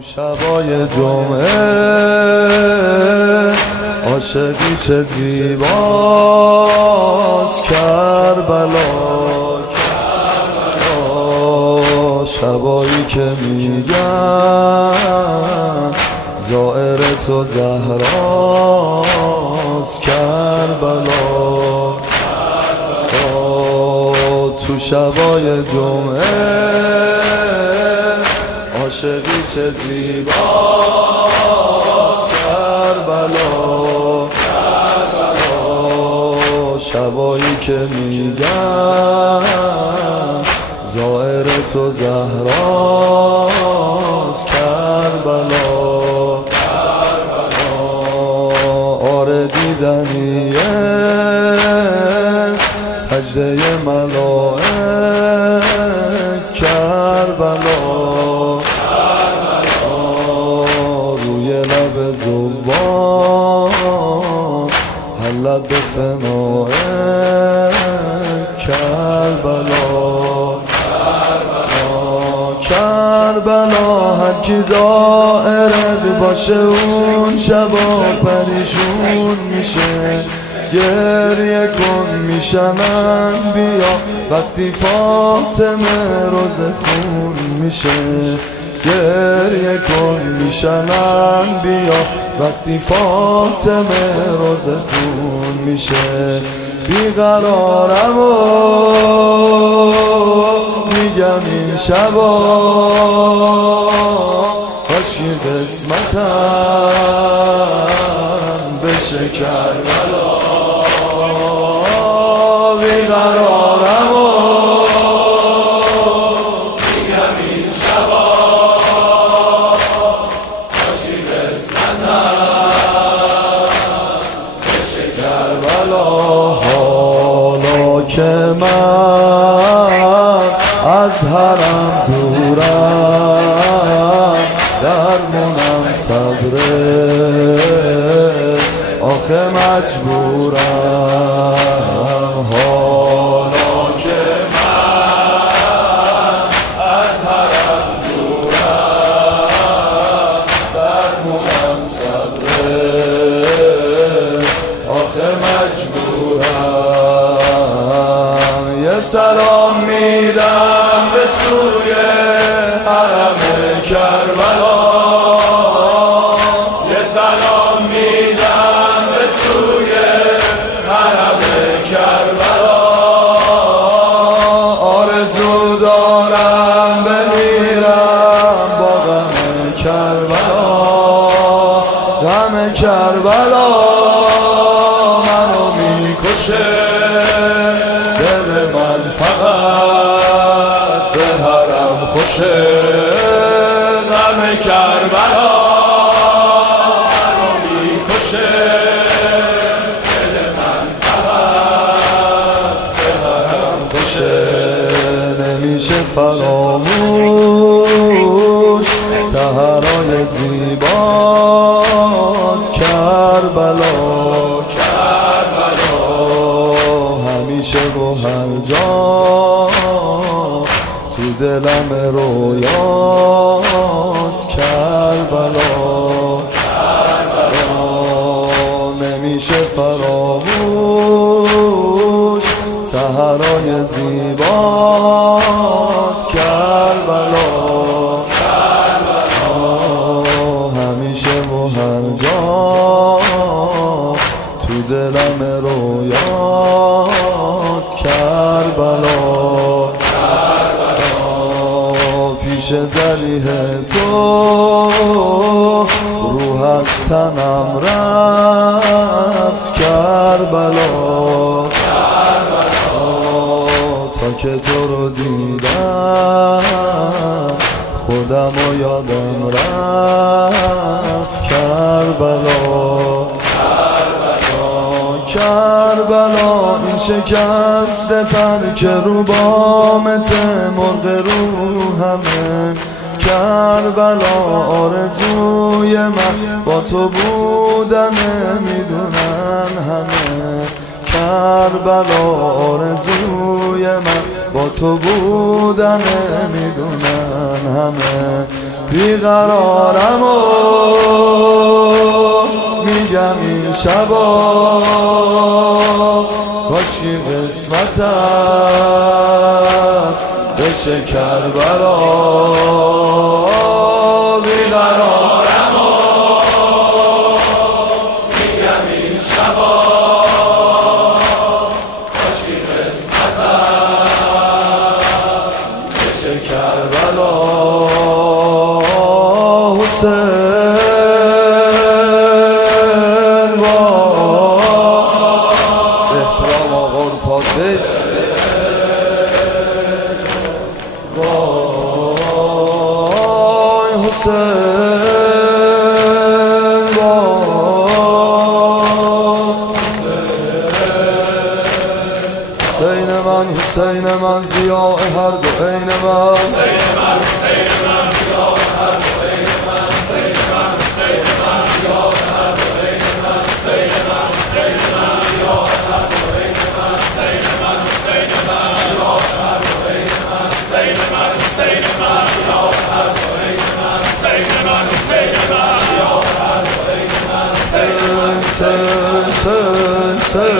تو شبای جمعه عاشقی چه زیباست کربلا، شبایی که میگن زائر تو زهراست کربلا. تو شبای جمعه عاشقی چه زیباست کربلا، شبایی که میگن زائر تو زهراست کربلا. آره دیدنیه سجده ملائک کربلا، روی لب زبان حلت به فنای کربلا. کربلا هر کی زائرت باشه اون شبا پریشون میشه، گریه کن میشنن بیا وقتی فاطمه روز خون میشه، گریه کن میشنن بیا وقتی فاطمه روز خون میشه. بیقرارم و میگم این شبا کاشکی قسمتم بشه کربلا. بیقرارم و میگم این شبا کاشکی قسمتم بشه کربلا. حالا که من از حرم دورم درمونم صبره آخه مجبورم. حالا که من از حرم دورم درمونم صبره آخه مجبورم. یه سلام میدم به سوی حرم کربلا، یه سلام میدم به سوی حرم کربلا. آرزو دارم بمیرم با غم کربلا، غم کربلا منو میکشه، دل من فقط به حرم خوشه. غم کربلا منو میکشه، دل من فقط به حرم خوشه. نمیشه فراموش سحرای زیبات کربلا، همیشه و هر جا تو دلم رویات کربلا. نمیشه فراموش سحرای زیبات کربلا، همیشه و هر جا تو دلم رویات کربلا. پیش ذریح تو روح از تنم رفت کربلا، تا که تو رو دیدم خودم و یادم رفت کربلا. کربلا این شکست پر که رو بامت مرغ روحمه کربلا. آرزوی من با تو بودن میدونن همه کربلا. آرزوی من با تو بودن میدونن همه. بیقرارم و میگم این شبا کاشکی قسمتم بشه کربلا. بیقرارم و میگم این شبا کاشکی قسمتم بشه کربلا. حسین با احترام آقا رو پاک بیس وای حسین با حسین من ضیاء هر دو عین من say